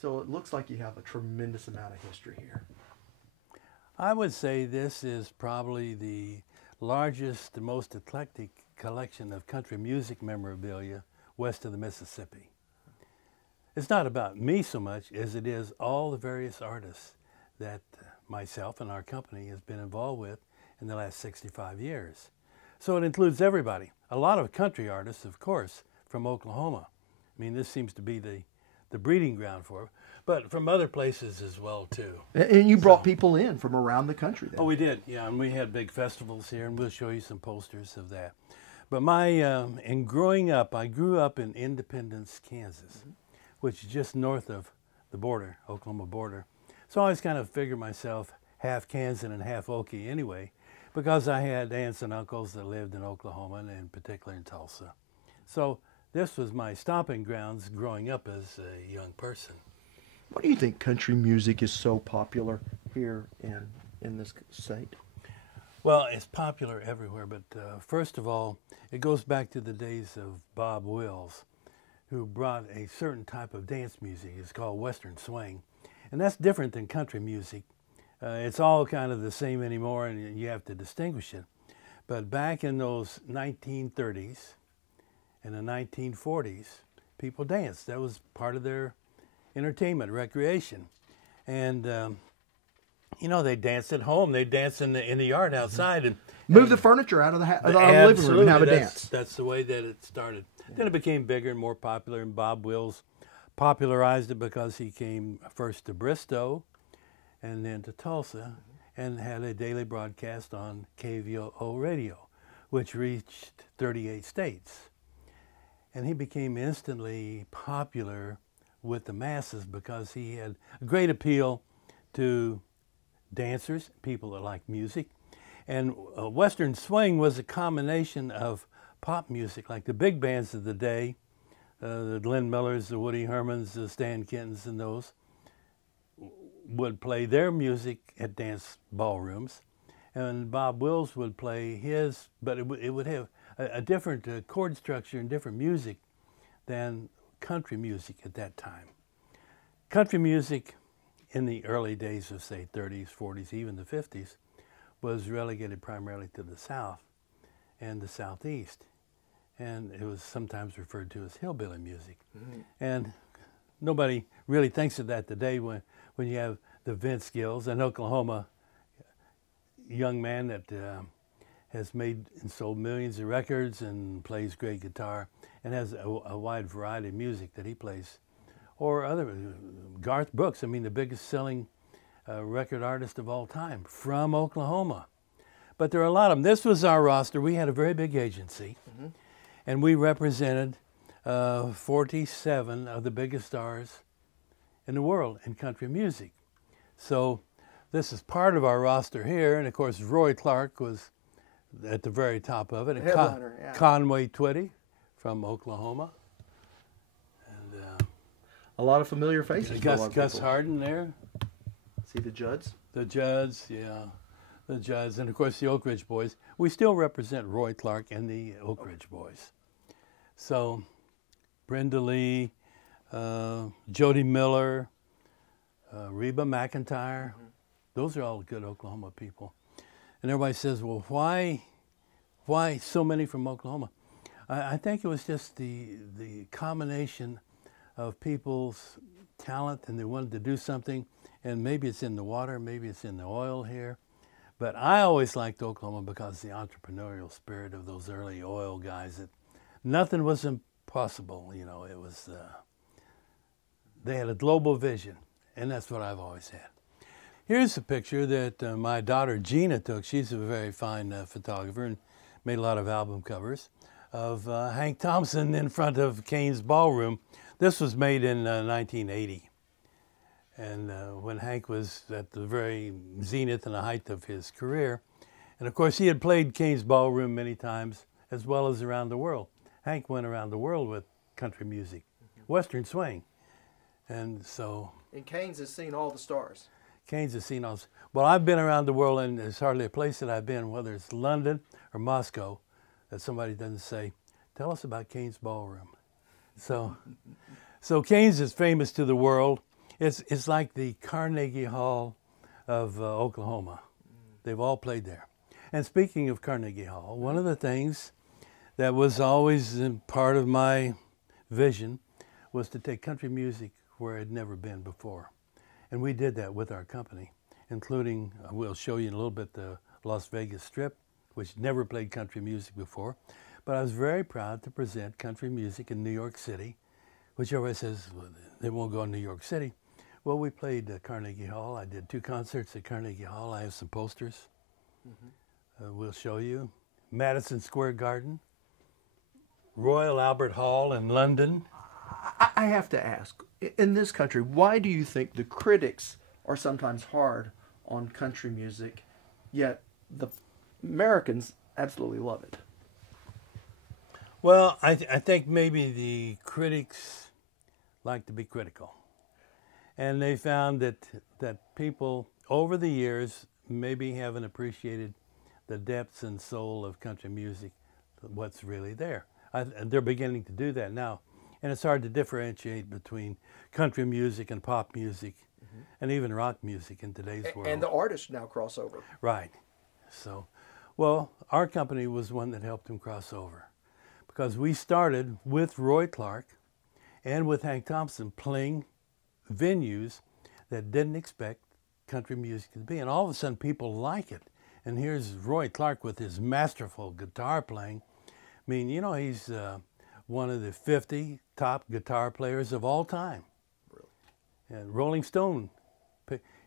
So it looks like you have a tremendous amount of history here. I would say this is probably the largest, the most eclectic collection of country music memorabilia west of the Mississippi. It's not about me so much as it is all the various artists that myself and our company has been involved with in the last 65 years. So it includes everybody. A lot of country artists, of course, from Oklahoma. I mean, this seems to be the breeding ground for it, but from other places as well, too. And you brought people in from around the country then. Oh, we did, yeah, and we had big festivals here, and we'll show you some posters of that. But in growing up, I grew up in Independence, Kansas, which is just north of the border, Oklahoma border. So I always kind of figured myself half Kansan and half Okie anyway, because I had aunts and uncles that lived in Oklahoma, and in particular in Tulsa. So this was my stomping grounds growing up as a young person. Why do you think country music is so popular here in this state? Well, it's popular everywhere, but first of all, it goes back to the days of Bob Wills, who brought a certain type of dance music. It's called Western swing, and that's different than country music. It's all kind of the same anymore, and you have to distinguish it. But back in those 1930s and the 1940s, people danced. That was part of their entertainment, recreation. And, you know, they danced at home. They danced in the yard outside. And move the furniture out of the living room and have a dance. That's the way that it started. Then it became bigger and more popular, and Bob Wills popularized it because he came first to Bristow and then to Tulsa and had a daily broadcast on KVOO radio, which reached 38 states. And he became instantly popular with the masses because he had a great appeal to dancers, people that like music. And Western swing was a combination of pop music, like the big bands of the day, the Glenn Millers, the Woody Hermans, the Stan Kentons, and those would play their music at dance ballrooms. And Bob Wills would play his, but it would have a different chord structure and different music than country music at that time. Country music in the early days of, say, 30s, 40s, even the 50s, was relegated primarily to the South and the Southeast. And it was sometimes referred to as hillbilly music. And nobody really thinks of that today when you have the Vince Gills, an Oklahoma young man that has made and sold millions of records and plays great guitar and has a wide variety of music that he plays. Or other, Garth Brooks, I mean, the biggest selling record artist of all time from Oklahoma. But there are a lot of them. This was our roster. We had a very big agency, and we represented 47 of the biggest stars in the world in country music. So this is part of our roster here, and of course Roy Clark was at the very top of it. The headliner, yeah. Conway Twitty from Oklahoma. And a lot of familiar faces. Gus Hardin there. See the Judds? The Judds, yeah. The Judds, and of course the Oak Ridge Boys. We still represent Roy Clark and the Oak Ridge Boys. So Brenda Lee, Jody Miller, Reba McEntire, those are all good Oklahoma people. And everybody says, well, why so many from Oklahoma? I think it was just the combination of people's talent, and they wanted to do something, and maybe it's in the water, maybe it's in the oil here. But I always liked Oklahoma because the entrepreneurial spirit of those early oil guys, that nothing was impossible, you know. It was, they had a global vision, and that's what I've always had. Here's a picture that my daughter Gina took. She's a very fine photographer and made a lot of album covers of Hank Thompson in front of Kane's Ballroom. This was made in 1980. And when Hank was at the very zenith and the height of his career. And of course he had played Kane's Ballroom many times, as well as around the world. Hank went around the world with country music, Western swing. And so... And Kane's has seen all the stars. Kane's has seen all... Well, I've been around the world, and there's hardly a place that I've been, whether it's London or Moscow, that somebody doesn't say, tell us about Kane's Ballroom. So Kane's is famous to the world. It's like the Carnegie Hall of Oklahoma. They've all played there. And speaking of Carnegie Hall, one of the things that was always part of my vision was to take country music where it had never been before. And we did that with our company, including, we'll show you in a little bit, the Las Vegas Strip, which never played country music before. But I was very proud to present country music in New York City, which everybody says, well, they won't go to New York City. Well, we played Carnegie Hall. I did 2 concerts at Carnegie Hall. I have some posters. We'll show you. Madison Square Garden, Royal Albert Hall in London. I have to ask, in this country, why do you think the critics are sometimes hard on country music, yet the Americans absolutely love it? Well, I think maybe the critics like to be critical. And they found that people over the years maybe haven't appreciated the depths and soul of country music, what's really there. They're beginning to do that now. And it's hard to differentiate between country music and pop music and even rock music in today's world. And the artists now cross over. Right. So, well, our company was one that helped them cross over, because we started with Roy Clark and with Hank Thompson playing venues that didn't expect country music to be. And all of a sudden people like it. And here's Roy Clark with his masterful guitar playing. I mean, you know, he's one of the 50 top guitar players of all time. Really? And Rolling Stone,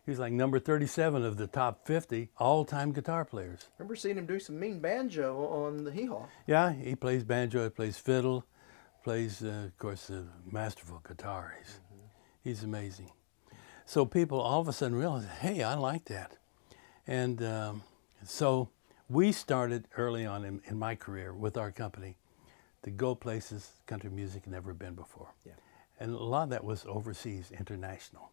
he's like number 37 of the top 50 all-time guitar players. Remember seeing him do some mean banjo on the hee-haw. Yeah, he plays banjo, he plays fiddle, plays, of course, masterful guitar. He's amazing. So people all of a sudden realize, hey, I like that. And so we started early on in my career with our company to go places country music had never been before. Yeah. And a lot of that was overseas, international.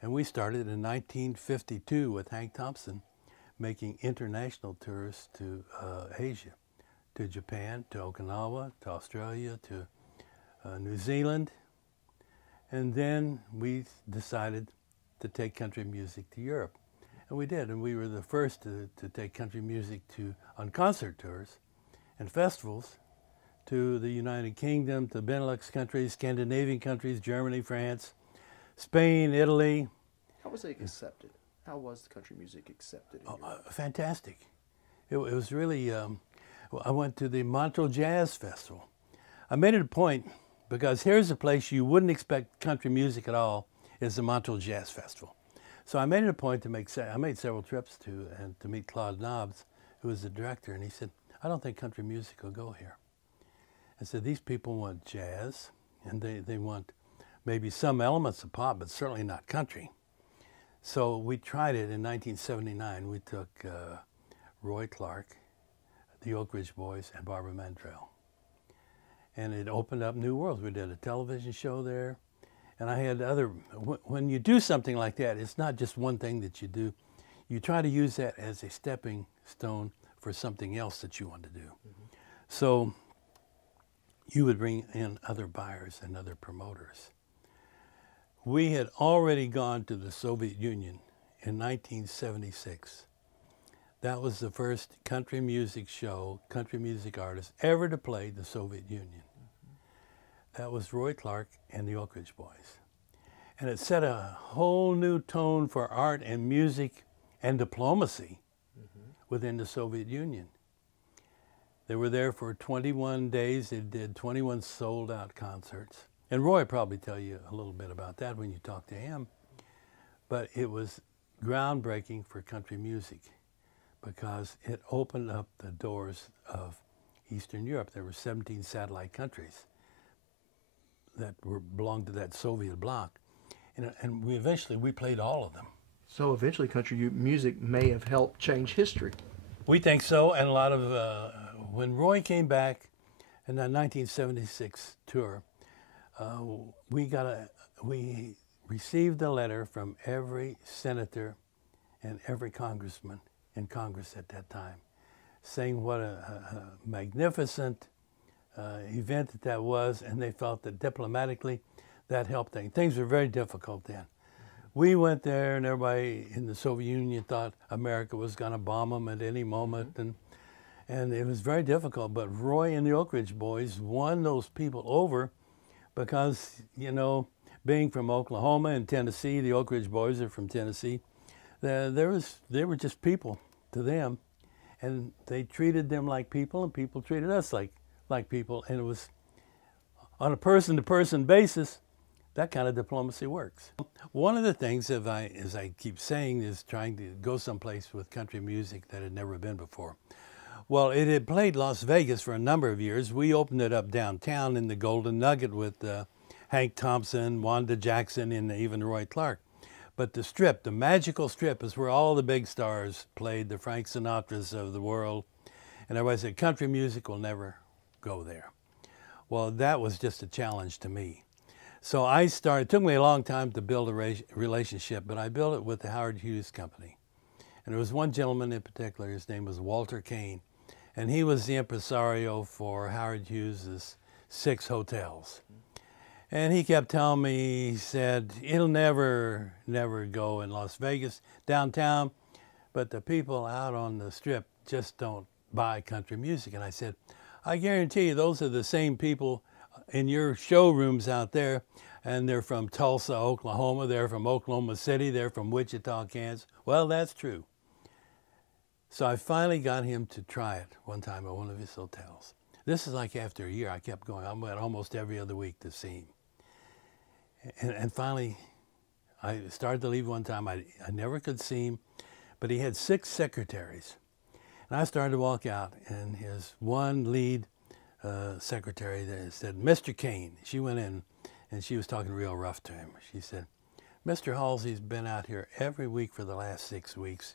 And we started in 1952 with Hank Thompson making international tours to Asia, to Japan, to Okinawa, to Australia, to New Zealand. And then we decided to take country music to Europe. And we did, and we were the first to take country music on concert tours and festivals to the United Kingdom, to Benelux countries, Scandinavian countries, Germany, France, Spain, Italy. How was it accepted? How was country music accepted? Fantastic. It was really, I went to the Montreux Jazz Festival. I made it a point, because here's a place you wouldn't expect country music at all, is the Montreux Jazz Festival. So I made it a point to I made several trips to meet Claude Nobbs, who was the director, and he said, I don't think country music will go here. I said, these people want jazz, and they want maybe some elements of pop, but certainly not country. So we tried it in 1979. We took Roy Clark, the Oak Ridge Boys, and Barbara Mandrell. And it opened up new worlds. We did a television show there. And I had when you do something like that, it's not just one thing that you do. You try to use that as a stepping stone for something else that you want to do. So you would bring in other buyers and other promoters. We had already gone to the Soviet Union in 1976. That was the first country music show, country music artist ever to play the Soviet Union. That was Roy Clark and the Oak Ridge Boys. And it set a whole new tone for art and music and diplomacy within the Soviet Union. They were there for 21 days. They did 21 sold-out concerts. And Roy will probably tell you a little bit about that when you talk to him. But it was groundbreaking for country music because it opened up the doors of Eastern Europe. There were 17 satellite countries that belonged to that Soviet bloc. And we eventually played all of them. So eventually country music may have helped change history. We think so, and a lot of, when Roy came back in the 1976 tour, we received a letter from every senator and every congressman in Congress at that time, saying what a magnificent event that was, and they felt that diplomatically that helped things. Things were very difficult then. We went there, and everybody in the Soviet Union thought America was going to bomb them at any moment, and it was very difficult. But Roy and the Oak Ridge Boys won those people over because, you know, being from Oklahoma and Tennessee, the Oak Ridge Boys are from Tennessee. They were just people to them, and they treated them like people, and people treated us like people, and it was on a person-to-person basis. That kind of diplomacy works. One of the things, as I keep saying, is trying to go someplace with country music that had never been before. Well, it had played Las Vegas for a number of years. We opened it up downtown in the Golden Nugget with Hank Thompson, Wanda Jackson, and even Roy Clark. But the Strip, the magical Strip, is where all the big stars played, the Frank Sinatras of the world. And everybody said, country music will never go there. Well, that was just a challenge to me. So I started, it took me a long time to build a relationship, but I built it with the Howard Hughes Company. And there was one gentleman in particular, his name was Walter Kane, and he was the impresario for Howard Hughes's 6 hotels. And he kept telling me, he said, it'll never go in Las Vegas, downtown, but the people out on the Strip just don't buy country music. And I said, I guarantee you those are the same people in your showrooms out there, and they're from Tulsa, Oklahoma, they're from Oklahoma City, they're from Wichita, Kansas. Well, that's true. So I finally got him to try it one time at one of his hotels. This is like after a year. I kept going. I went almost every other week to see him. And finally, I started to leave one time. I never could see him, but he had 6 secretaries. And I started to walk out, and his one lead secretary there said, Mr. Kane. She went in, and she was talking real rough to him. She said, Mr. Halsey's been out here every week for the last 6 weeks.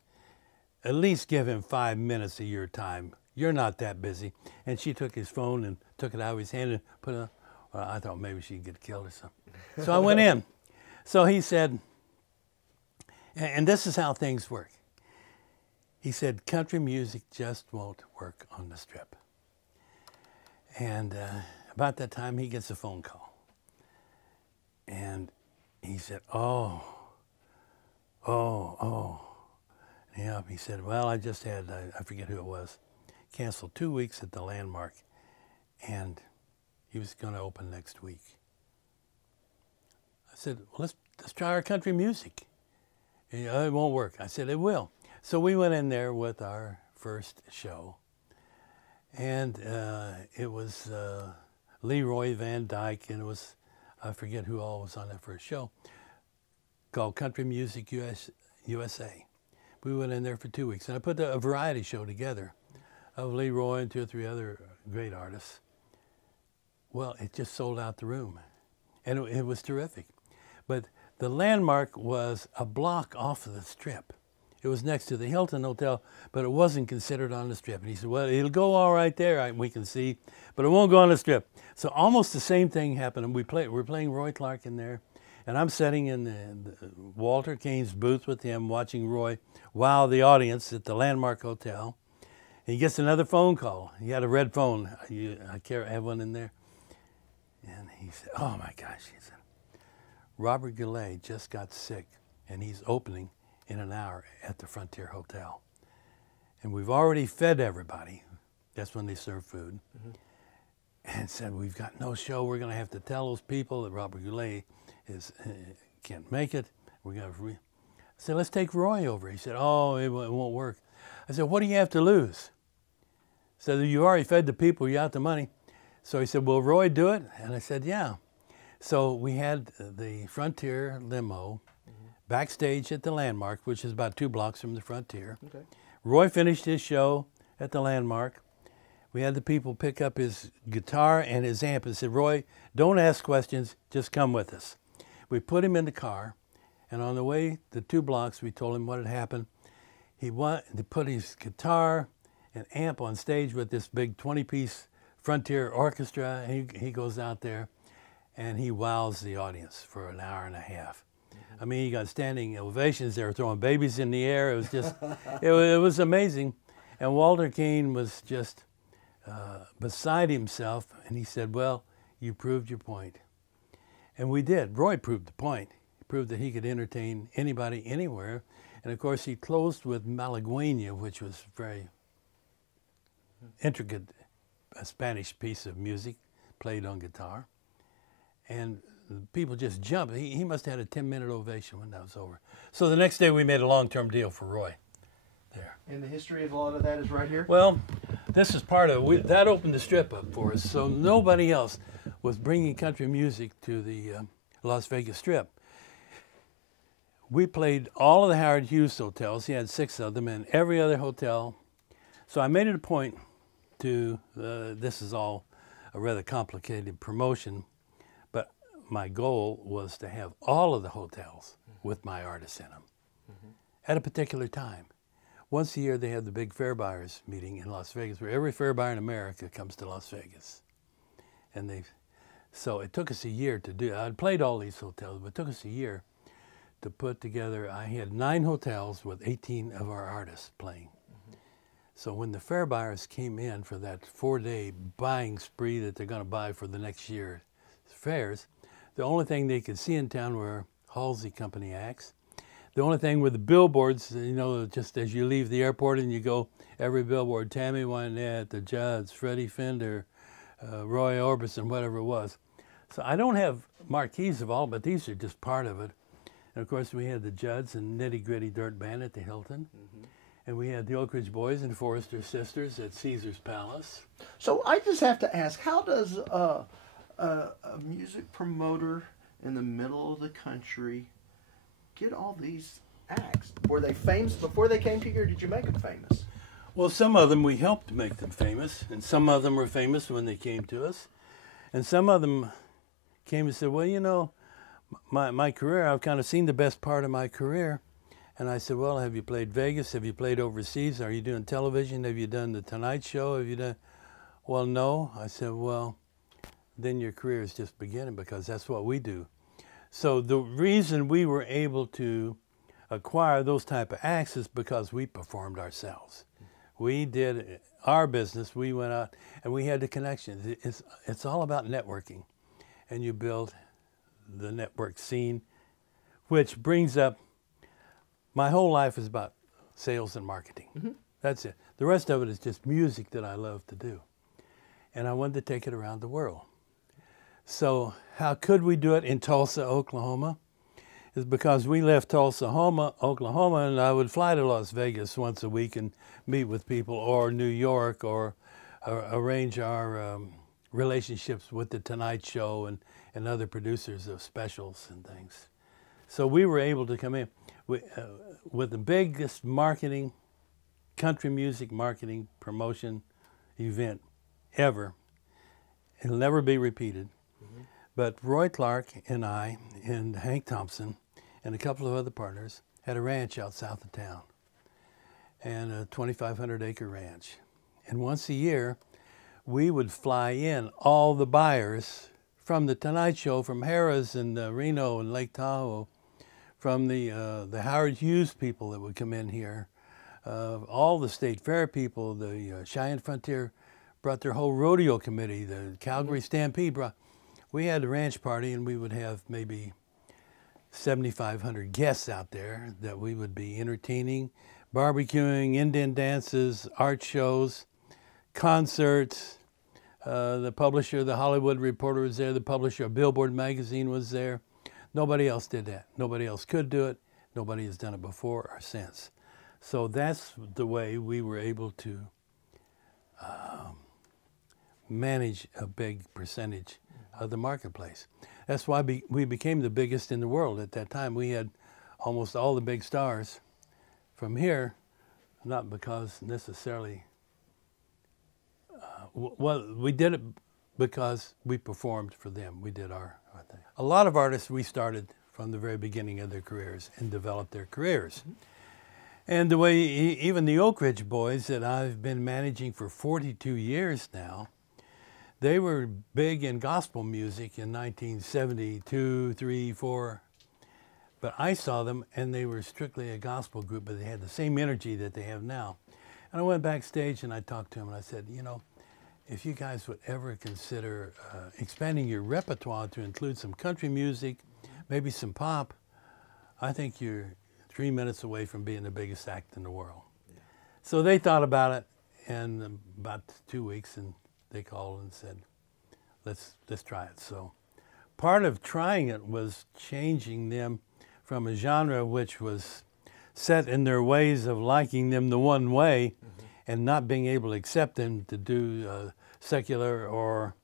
At least give him 5 minutes of your time. You're not that busy. And she took his phone and took it out of his hand and put it on. Well, I thought maybe she'd get killed or something. So I went in. So he said, and this is how things work. He said, country music just won't work on the Strip. And about that time, he gets a phone call. And he said, oh. Yeah, he said, well, I just had, I forget who it was, canceled 2 weeks at the Landmark, and he was going to open next week. I said, well, let's try our country music. And, it won't work. I said, it will. So we went in there with our first show, and it was Leroy Van Dyke, and it was, I forget who all was on that first show, called Country Music USA. We went in there for 2 weeks, and I put a variety show together of Leroy and 2 or 3 other great artists. Well, it just sold out the room, and it was terrific. But the Landmark was a block off of the Strip. It was next to the Hilton Hotel, but it wasn't considered on the Strip. And he said, well, it'll go all right there, we can see, but it won't go on the Strip. So almost the same thing happened. And we're playing Roy Clark in there, and I'm sitting in the Walter Kane's booth with him, watching Roy, wow the audience at the Landmark Hotel. And he gets another phone call. He had a red phone. I have one in there. And he said, oh my gosh, he said, Robert Goulet just got sick, and he's opening in an hour at the Frontier Hotel. And we've already fed everybody. That's when they serve food. And said, we've got no show. We're going to have to tell those people that Robert Goulet can't make it. We're going to I said, let's take Roy over. He said, oh, it won't work. I said, what do you have to lose? He said, you already fed the people. You got the money. So he said, will Roy do it? And I said, yeah. So we had the Frontier limo backstage at the Landmark, which is about 2 blocks from the Frontier. Okay. Roy finished his show at the Landmark. We had the people pick up his guitar and his amp and said, Roy, don't ask questions, just come with us. We put him in the car, and on the way the 2 blocks, we told him what had happened. He wanted to put his guitar and amp on stage with this big 20-piece Frontier orchestra, and he goes out there, and he wows the audience for an hour and a half. I mean, he got standing ovations. They were throwing babies in the air. It was just, it was amazing. And Walter Kane was just beside himself, and he said, well, you proved your point. And we did. Roy proved the point. He proved that he could entertain anybody anywhere. And of course, he closed with Malagueña, which was very intricate, a Spanish piece of music played on guitar. And people just jumped. He must have had a 10-minute ovation when that was over. So the next day we made a long-term deal for Roy there. And the history of a lot of that is right here? Well, this is part of it. That opened the Strip up for us. So nobody else was bringing country music to the Las Vegas Strip. We played all of the Howard Hughes hotels. He had 6 of them, and every other hotel. So I made it a point to, this is all a rather complicated promotion, but my goal was to have all of the hotels with my artists in them at a particular time. Once a year they have the big fair buyers meeting in Las Vegas, where every fair buyer in America comes to Las Vegas. And so it took us a year to do it. I'd played all these hotels, but it took us a year to put together. I had 9 hotels with 18 of our artists playing. So when the fair buyers came in for that 4-day buying spree that they're going to buy for the next year's fairs, the only thing they could see in town were Halsey Company acts. The only thing were the billboards, you know, just as you leave the airport and you go, every billboard, Tammy Wynette, the Judds, Freddie Fender, Roy Orbison, whatever it was. So I don't have marquees of all, but these are just part of it. And of course we had the Judds and Nitty Gritty Dirt Band at the Hilton. And we had the Oak Ridge Boys and Forrester Sisters at Caesar's Palace. So I just have to ask, how does a music promoter in the middle of the country get all these acts? Were they famous before they came to you, or did you make them famous? Well, some of them we helped make them famous, and some of them were famous when they came to us. And some of them came and said, well, you know, my career, I've kind of seen the best part of my career. And I said, well, have you played Vegas? Have you played overseas? Are you doing television? Have you done the Tonight Show? Have you done? Well, no. I said, well, then your career is just beginning, because that's what we do. So the reason we were able to acquire those type of acts is because we performed ourselves. We did our business. We went out and we had the connections. It's all about networking, and you build the network scene, which brings up, my whole life is about sales and marketing. That's it. The rest of it is just music that I love to do. And I wanted to take it around the world. So how could we do it in Tulsa, Oklahoma? Is because we left Tulsa, Oklahoma, and I would fly to Las Vegas once a week and meet with people, or New York, or arrange our relationships with the Tonight Show and other producers of specials and things. So we were able to come in with the biggest marketing, country music marketing promotion event ever. It'll never be repeated. But Roy Clark and I and Hank Thompson and a couple of other partners had a ranch out south of town, and a 2,500-acre ranch. And once a year, we would fly in all the buyers from the Tonight Show, from Harrah's and Reno and Lake Tahoe, from the Howard Hughes people that would come in here, all the State Fair people, the Cheyenne Frontier brought their whole rodeo committee, the Calgary Stampede brought. We had a ranch party, and we would have maybe 7,500 guests out there that we would be entertaining, barbecuing, Indian dances, art shows, concerts. The publisher, the Hollywood Reporter was there. The publisher of Billboard magazine was there. Nobody else did that. Nobody else could do it. Nobody has done it before or since. So that's the way we were able to manage a big percentage of the marketplace. That's why we became the biggest in the world at that time. We had almost all the big stars from here, not because necessarily, well, we did it because we performed for them. We did our thing. A lot of artists, we started from the very beginning of their careers and developed their careers. And the way even the Oak Ridge Boys that I've been managing for 42 years now, they were big in gospel music in 1972, 3, 4. But I saw them, and they were strictly a gospel group, but they had the same energy that they have now. And I went backstage and I talked to them, and I said, you know, if you guys would ever consider expanding your repertoire to include some country music, maybe some pop, I think you're 3 minutes away from being the biggest act in the world. Yeah. So they thought about it, and about 2 weeks, and they called and said, let's try it. So part of trying it was changing them from a genre which was set in their ways of liking them the one way, and not being able to accept them to do secular or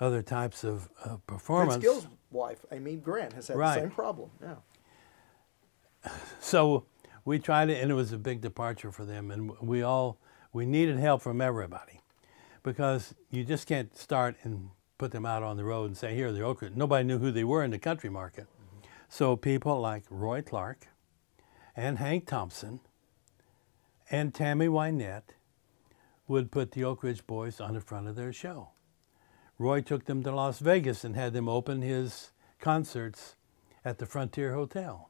other types of performance. Skill's wife, Amy Grant, has had the same problem. Yeah. So we tried it, and it was a big departure for them, and we needed help from everybody, because you just can't start and put them out on the road and say, here, they're Oak Ridge. Nobody knew who they were in the country market. So people like Roy Clark and Hank Thompson and Tammy Wynette would put the Oak Ridge Boys on the front of their show. Roy took them to Las Vegas and had them open his concerts at the Frontier Hotel.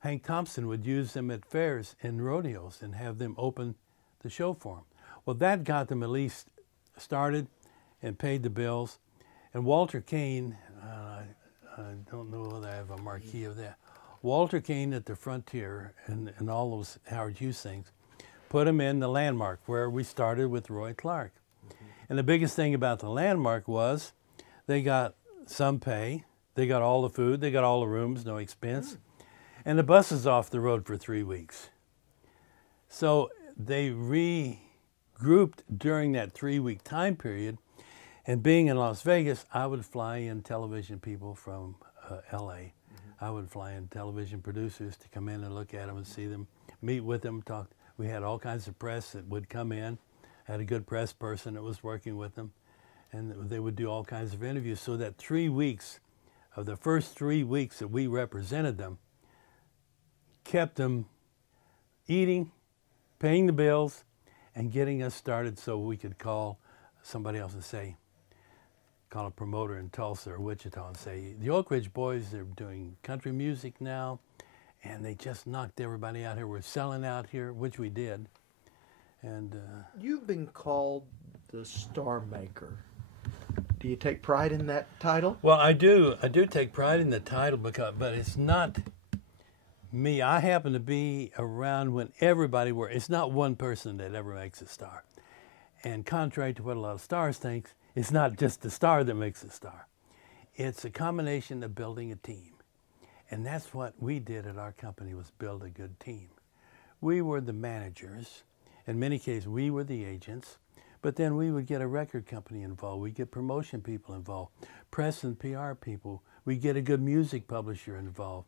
Hank Thompson would use them at fairs and rodeos and have them open the show for him. Well, that got them at least started and paid the bills. And Walter Kane, I don't know whether I have a marquee of that. Walter Kane at the Frontier and all those Howard Hughes things put him in the Landmark, where we started with Roy Clark. And the biggest thing about the Landmark was they got some pay, they got all the food, they got all the rooms, no expense, and the buses off the road for 3 weeks. So they regrouped during that 3-week time period. And being in Las Vegas, I would fly in television people from LA. I would fly in television producers to come in and look at them and see them, meet with them, talk. We had all kinds of press that would come in. I had a good press person that was working with them, and they would do all kinds of interviews. So that 3 weeks, of the first 3 weeks that we represented them, kept them eating, paying the bills, and getting us started so we could call somebody else and say, call a promoter in Tulsa or Wichita and say, the Oak Ridge Boys, they're doing country music now, and they just knocked everybody out here. We're selling out here, which we did. And you've been called the Star Maker. Do you take pride in that title? Well, I do. I do take pride in the title, but it's not me. I happen to be around when everybody were. It's not one person that ever makes a star. And contrary to what a lot of stars think, it's not just the star that makes a star. It's a combination of building a team. And that's what we did at our company, was build a good team. We were the managers. In many cases, we were the agents. But then we would get a record company involved. We'd get promotion people involved, press and PR people. We'd get a good music publisher involved.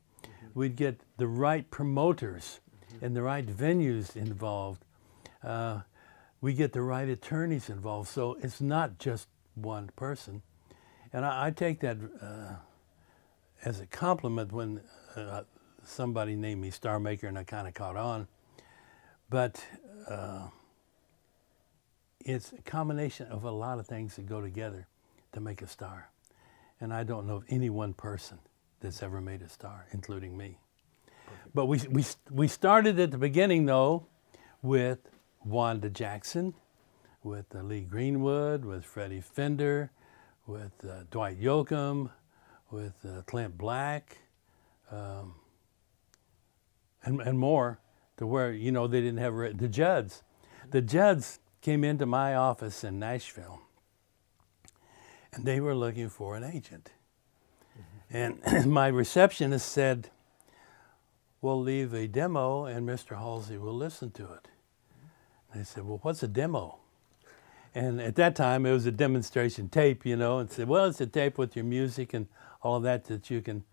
We'd get the right promoters and the right venues involved. We get the right attorneys involved. So it's not just one person. And I take that as a compliment when somebody named me Star Maker, and I kind of caught on. But it's a combination of a lot of things that go together to make a star. And I don't know of any one person that's ever made a star, including me. Perfect. But we started at the beginning, though, with Wanda Jackson, with Lee Greenwood, with Freddie Fender, with Dwight Yoakam, with Clint Black, and more, to where, you know, they didn't have the Judds. The Judds came into my office in Nashville, and they were looking for an agent. And my receptionist said, we'll leave a demo and Mr. Halsey will listen to it. They said, well, what's a demo? And at that time, it was a demonstration tape, you know, and said, well, it's a tape with your music and all of that you can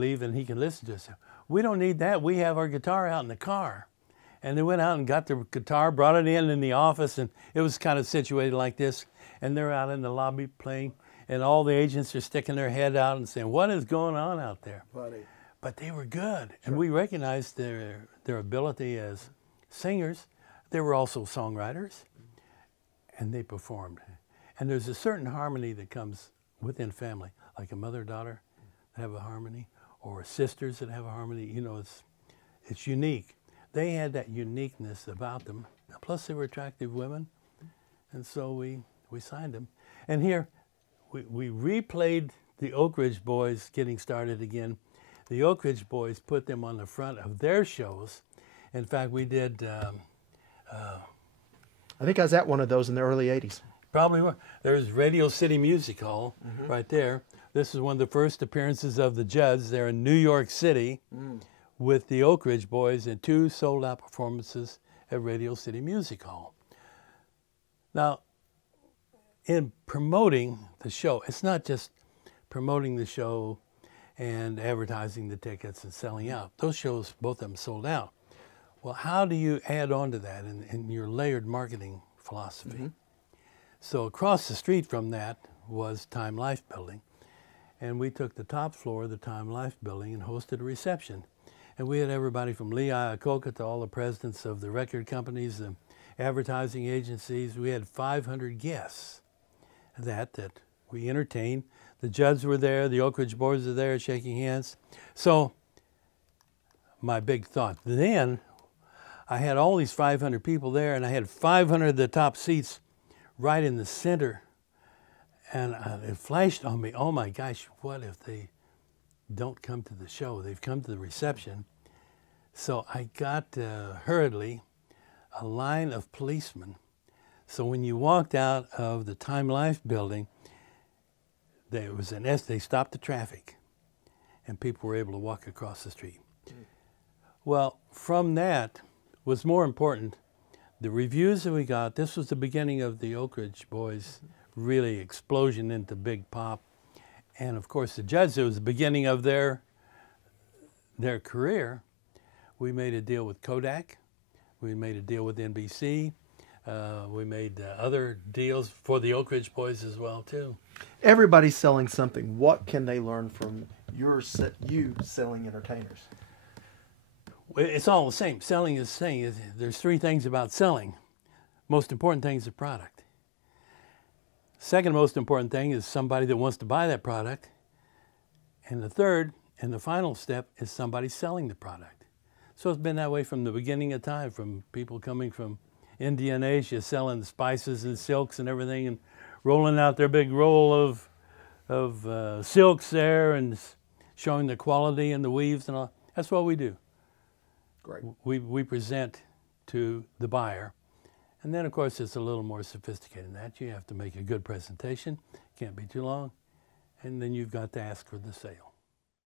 leave and he can listen to it. So, we don't need that. We have our guitar out in the car. And they went out and got their guitar, brought it in the office, and it was kind of situated like this. And they're out in the lobby playing, and all the agents are sticking their head out and saying, what is going on out there? Buddy. But they were good, and we recognized their ability as singers. They were also songwriters, and they performed. And there's a certain harmony that comes within family, like a mother-daughter that have a harmony, or sisters that have a harmony. You know, it's unique. They had that uniqueness about them. Plus, they were attractive women, and so we signed them. And here, we replayed the Oak Ridge Boys getting started again. the Oak Ridge Boys put them on the front of their shows. In fact, we did I think I was at one of those in the early 80s. probably were. There's Radio City Music Hall right there. This is one of the first appearances of the Judds. They're in New York City with the Oak Ridge Boys and 2 sold-out performances at Radio City Music Hall. Now, in promoting the show, it's not just promoting the show and advertising the tickets and selling out. Those shows, both of them sold out. Well, how do you add on to that in your layered marketing philosophy? So across the street from that was Time Life Building. And we took the top floor of the Time Life Building and hosted a reception. And we had everybody from Lee Iacocca to all the presidents of the record companies, the advertising agencies. We had 500 guests that we entertained. The Judds were there, the Oak Ridge Boys were there shaking hands. So my big thought then, I had all these 500 people there, and I had 500 of the top seats right in the center. And it flashed on me, oh my gosh, what if they don't come to the show? They've come to the reception. So I got hurriedly a line of policemen. So when you walked out of the Time Life Building, there was they stopped the traffic, and people were able to walk across the street. Well, from that was more important, the reviews that we got. This was the beginning of the Oak Ridge Boys really explosion into big pop. And of course the Judds, it was the beginning of their career. We made a deal with Kodak. We made a deal with NBC. We made other deals for the Oak Ridge Boys as well too. Everybody's selling something. What can they learn from you selling entertainers? It's all the same. Selling is saying there's 3 things about selling. Most important thing is the product. Second most important thing is somebody that wants to buy that product. And the third and the final step is somebody selling the product. So it's been that way from the beginning of time, from people coming from India and Asia selling spices and silks and everything and rolling out their big roll of silks there and showing the quality and the weaves and all. That's what we do. Great. We present to the buyer. And then, of course, it's a little more sophisticated than that. You have to make a good presentation. Can't be too long. And then you've got to ask for the sale.